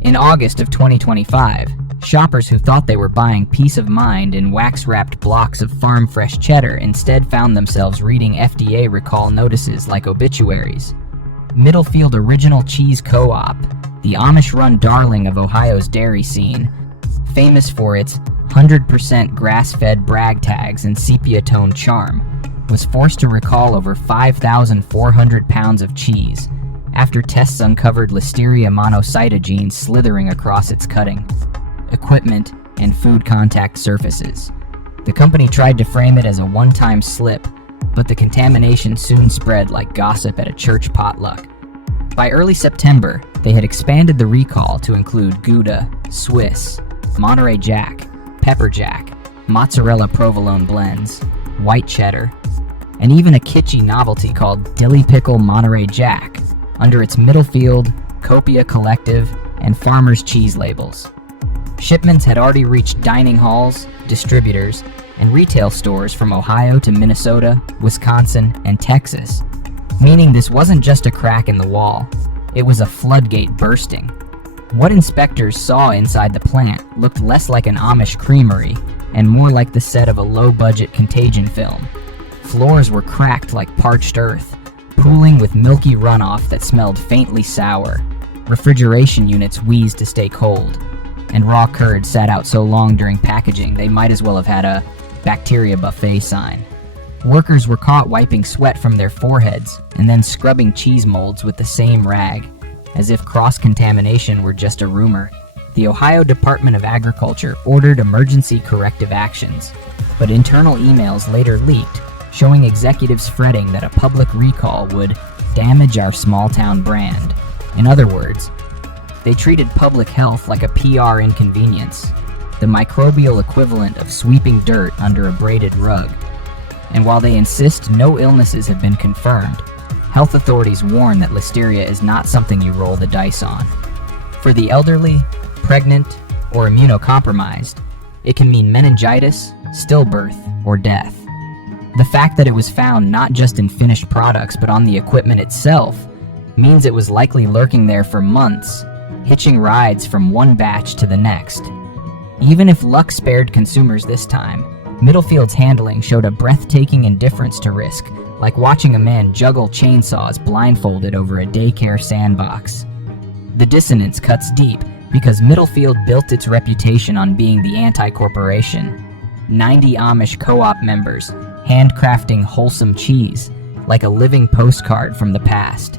In August of 2025, shoppers who thought they were buying peace of mind in wax-wrapped blocks of farm-fresh cheddar instead found themselves reading FDA recall notices like obituaries. Middlefield Original Cheese Co-op, the Amish-run darling of Ohio's dairy scene, famous for its 100% grass-fed brag tags and sepia-toned charm, was forced to recall over 5,400 pounds of cheese after tests uncovered Listeria monocytogenes slithering across its cutting, equipment, and food contact surfaces. The company tried to frame it as a one-time slip, but the contamination soon spread like gossip at a church potluck. By early September, they had expanded the recall to include Gouda, Swiss, Monterey Jack, Pepper Jack, mozzarella provolone blends, white cheddar, and even a kitschy novelty called Dilly Pickle Monterey Jack under its Middlefield, Copia Collective, and Farmer's Cheese labels. Shipments had already reached dining halls, distributors, and retail stores from Ohio to Minnesota, Wisconsin, and Texas, meaning this wasn't just a crack in the wall, it was a floodgate bursting. What inspectors saw inside the plant looked less like an Amish creamery and more like the set of a low-budget contagion film. Floors were cracked like parched earth, pooling with milky runoff that smelled faintly sour. Refrigeration units wheezed to stay cold, and raw curd sat out so long during packaging they might as well have had a bacteria buffet sign. Workers were caught wiping sweat from their foreheads and then scrubbing cheese molds with the same rag, as if cross-contamination were just a rumor. The Ohio Department of Agriculture ordered emergency corrective actions, but internal emails later leaked, showing executives fretting that a public recall would damage our small-town brand. In other words, they treated public health like a PR inconvenience, the microbial equivalent of sweeping dirt under a braided rug. And while they insist no illnesses have been confirmed, health authorities warn that listeria is not something you roll the dice on. For the elderly, pregnant, or immunocompromised, it can mean meningitis, stillbirth, or death. The fact that it was found not just in finished products but on the equipment itself means it was likely lurking there for months, hitching rides from one batch to the next. Even if luck spared consumers this time, Middlefield's handling showed a breathtaking indifference to risk, like watching a man juggle chainsaws blindfolded over a daycare sandbox. The dissonance cuts deep because Middlefield built its reputation on being the anti-corporation. 90 Amish co-op members handcrafting wholesome cheese, like a living postcard from the past.